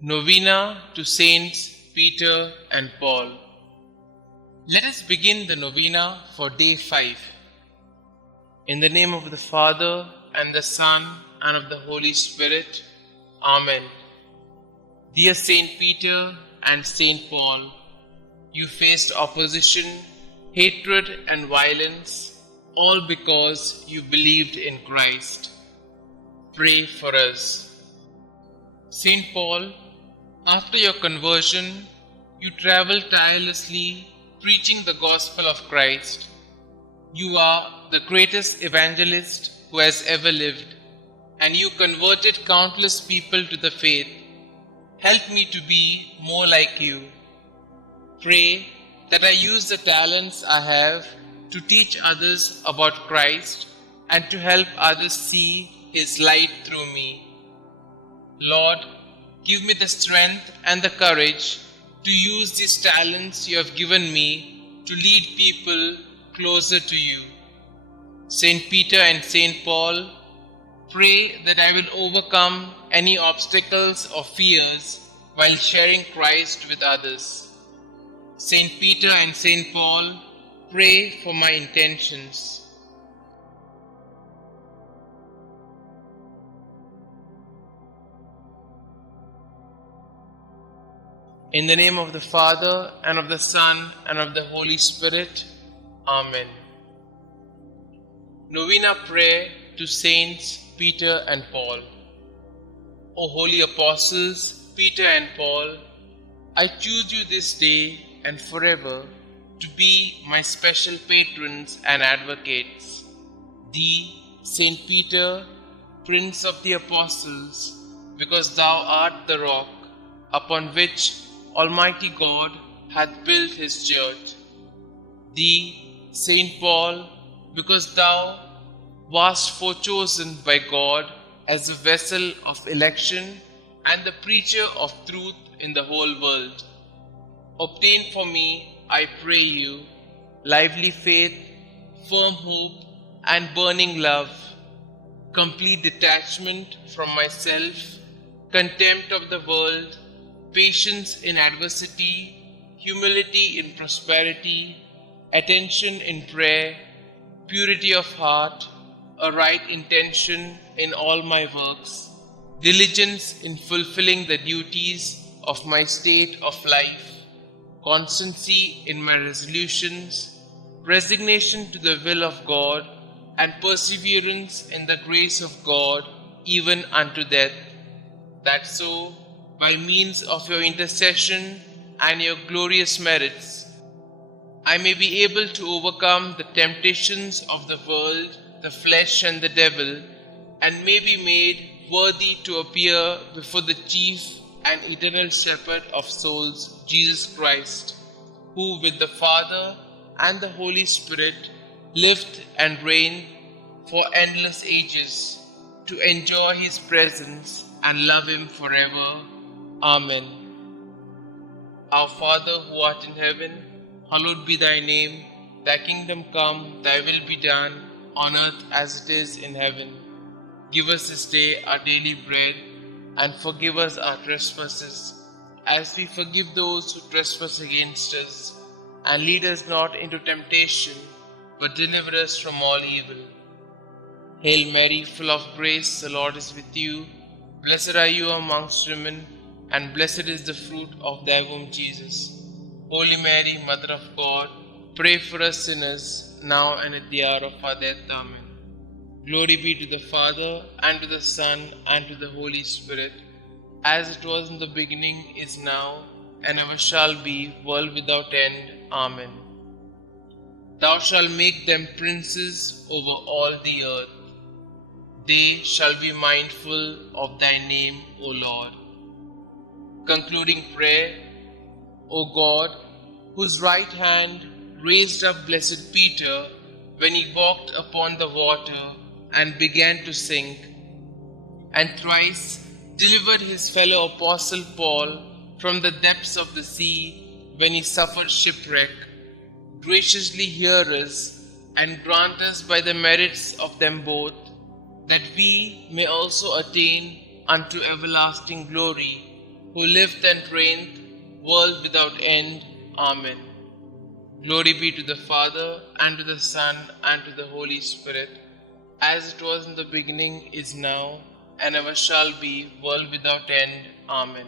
Novena to Saints Peter and Paul. Let us begin the novena for day 5. In the name of the Father, and the Son, and of the Holy Spirit. Amen. Dear Saint Peter and Saint Paul, you faced opposition, hatred, and violence, all because you believed in Christ. Pray for us. Saint Paul, after your conversion, you traveled tirelessly preaching the gospel of Christ. You are the greatest evangelist who has ever lived, and you converted countless people to the faith. Help me to be more like you. Pray that I use the talents I have to teach others about Christ and to help others see His light through me. Lord, give me the strength and the courage to use these talents you have given me to lead people closer to you. Saint Peter and Saint Paul, pray that I will overcome any obstacles or fears while sharing Christ with others. Saint Peter and Saint Paul, pray for my intentions. In the name of the Father, and of the Son, and of the Holy Spirit. Amen. Novena Prayer to Saints Peter and Paul. O holy apostles, Peter and Paul, I choose you this day and forever to be my special patrons and advocates. Thee, Saint Peter, Prince of the Apostles, because thou art the rock upon which Almighty God hath built His church. Thee, Saint Paul, because thou wast forechosen by God as a vessel of election and the preacher of truth in the whole world. Obtain for me, I pray you, lively faith, firm hope, and burning love, complete detachment from myself, contempt of the world, patience in adversity, humility in prosperity, attention in prayer, purity of heart, a right intention in all my works, diligence in fulfilling the duties of my state of life, constancy in my resolutions, resignation to the will of God, and perseverance in the grace of God even unto death, that so, by means of your intercession and your glorious merits, I may be able to overcome the temptations of the world, the flesh, and the devil, and may be made worthy to appear before the chief and eternal shepherd of souls, Jesus Christ, who with the Father and the Holy Spirit lived and reigned for endless ages, to enjoy His presence and love Him forever. Amen. Our Father who art in heaven, hallowed be thy name. Thy kingdom come, thy will be done, on earth as it is in heaven. Give us this day our daily bread, and forgive us our trespasses, as we forgive those who trespass against us. And lead us not into temptation, but deliver us from all evil. Hail Mary, full of grace, the Lord is with you. Blessed are you amongst women, and blessed is the fruit of thy womb, Jesus. Holy Mary, Mother of God, pray for us sinners, now and at the hour of our death. Amen. Glory be to the Father, and to the Son, and to the Holy Spirit, as it was in the beginning, is now, and ever shall be, world without end. Amen. Thou shalt make them princes over all the earth. They shall be mindful of thy name, O Lord. Concluding prayer. O God, whose right hand raised up blessed Peter when he walked upon the water and began to sink, and thrice delivered his fellow apostle Paul from the depths of the sea when he suffered shipwreck, graciously hear us and grant us by the merits of them both, that we may also attain unto everlasting glory who liveth and reigneth, world without end. Amen. Glory be to the Father, and to the Son, and to the Holy Spirit, as it was in the beginning, is now, and ever shall be, world without end. Amen.